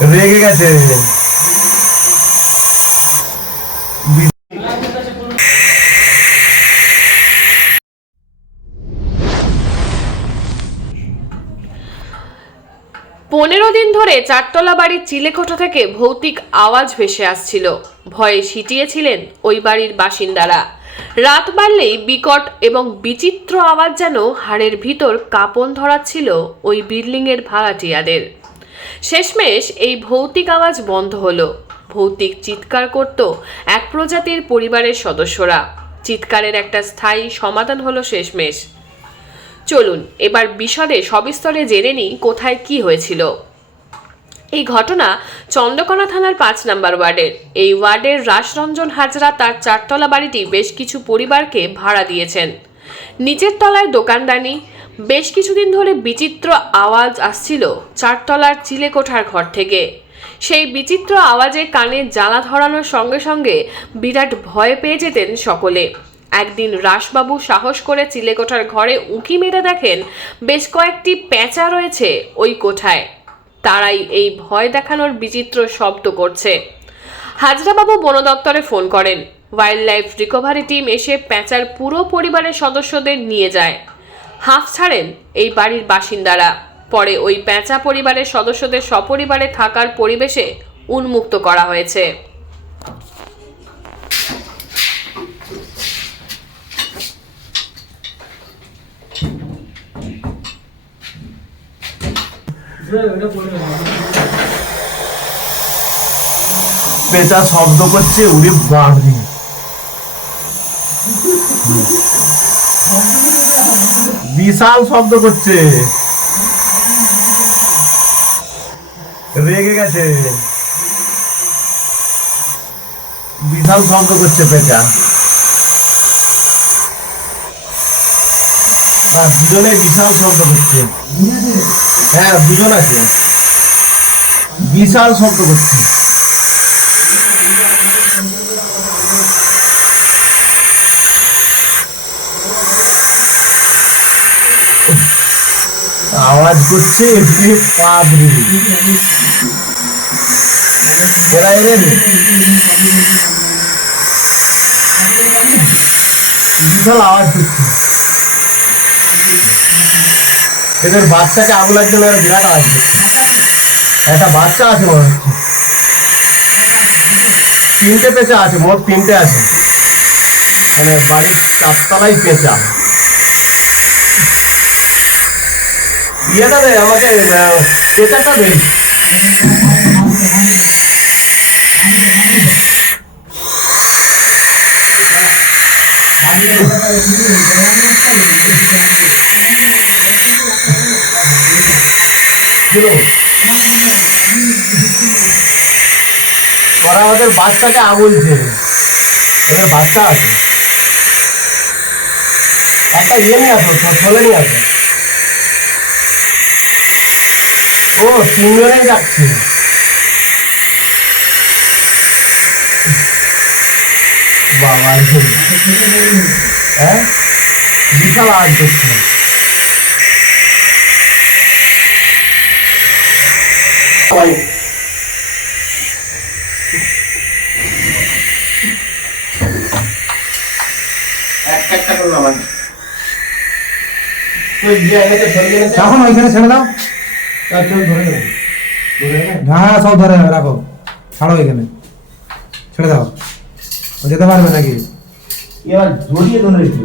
রেগে গেছে। পনেরো দিন ধরে চারতলা বাড়ির চিলেকোঠা থেকে ভৌতিক আওয়াজ ভেসে আসছিল। ভয়ে সিটিয়েছিলেন ওই বাড়ির বাসিন্দারা। রাত বাড়লেই বিকট এবং বিচিত্র আওয়াজ যেন হাড়ের ভিতর কাঁপন ধরাচ্ছিল ওই বিল্ডিংয়ের ভাড়াটিয়াদের। শেষমেশ এই ভৌতিক আওয়াজ বন্ধ হলো। ভৌতিক চিৎকার করত এক প্রজাতির পরিবারের সদস্যরা। চিৎকারের একটা স্থায়ী সমাধান হলো শেষমেশ। চলুন, এবার বিশদে সবিস্তরে জেনে নিই কোথায় কি হয়েছিল। এই ঘটনা চন্দ্রকোনা থানার পাঁচ নম্বর ওয়ার্ডের। এই ওয়ার্ডের রাসরঞ্জন হাজরা তার চারতলা বাড়িটি বেশ কিছু পরিবারকে ভাড়া দিয়েছেন। নিচের তলায় দোকানদানি বেশ কিছুদিন ধরে বিচিত্র আওয়াজ আসছিল চারতলার চিলেকোঠার ঘর থেকে। সেই বিচিত্র আওয়াজে কানে জ্বালা ধরানোর সঙ্গে সঙ্গে বিরাট ভয় পেয়ে যেতেন সকলে। একদিন রাসবাবু সাহস করে চিলেকোঠার ঘরে উঁকি মেরে দেখেন বেশ কয়েকটি প্যাঁচা রয়েছে ওই কোঠায়। তারাই এই ভয় দেখানোর বিচিত্র শব্দ করছে। হাজরাবাবু বন দপ্তরে ফোন করেন। ওয়াইল্ড লাইফ রিকভারি টিম এসে প্যাঁচার পুরো পরিবারের সদস্যদের নিয়ে যায়। হাঁফ ছাড়েন এই বাড়ির বাসিন্দারা। পরে ওই প্যাঁচা পরিবারের সদস্যদের সপরিবারে থাকার পরিবেশে উন্মুক্ত করা হয়েছে। পেঁচা শব্দ করছে উড়ে বাঁধি বিশাল শব্দ করছে। রেগে গেছে। বিশাল শব্দ করছে পেঁচা। দুজনে বিশাল শব্দ করছে। হ্যাঁ দুজন আছে। বিশাল শব্দ করছে। আওয়াজ করছে পাবরি এরা এরে রে বিশাল আওয়াজ করছে। এদের বাচ্চাকে আগুন লাগছে না বিরাট আওয়াজ করছে। একটা বাচ্চা আছে মনে হচ্ছে। তিনটে পেঁচা আছে, মোট তিনটে আছে। মানে বাড়ির চারতলায় পেঁচা ইয়েটা দে আমাকে পেঁচাটা দে। ওরা আমাদের বাচ্চাকে আগুলছে ওদের বাচ্চা আছে। একটা ইয়ে নিয়ে আসো ছোলে নিয়ে আসো। ও তিনজনেই যাচ্ছে বাবা রে। হ্যাঁ? বিশাল আজ করছে। একটা একটা করে নামান তুই গিয়ে এনেছে এখন ওইখানে ছেড়ে দাও। তার চল ধরে নেব ধরে নেবে হ্যাঁ সব ধরে নেবে, রাখো ছাড়ো ওইখানে ছেড়ে দাও ও যেতে পারবে নাকি এবার জড়িয়ে ধরে রেখে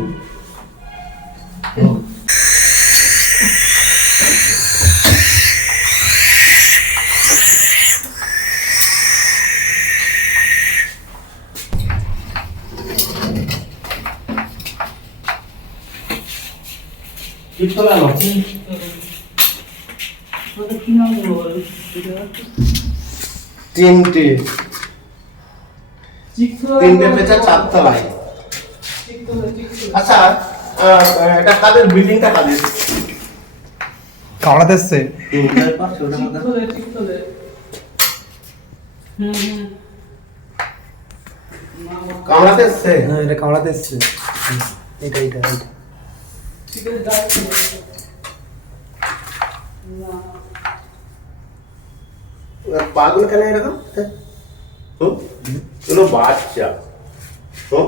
তিনটে। তিনটে পেঁচা চারতলায় আচ্ছা এটা কাদের বিল্ডিংটা কাদের? কামড়াতে এসছে কামড়াতে এসছে হ্যাঁ এটা কামড়াতে এসছে এটা এটা এটা। পাগুলো কেন এরকম? হ্যাঁ? এগুলো বাচ্চা। হুম?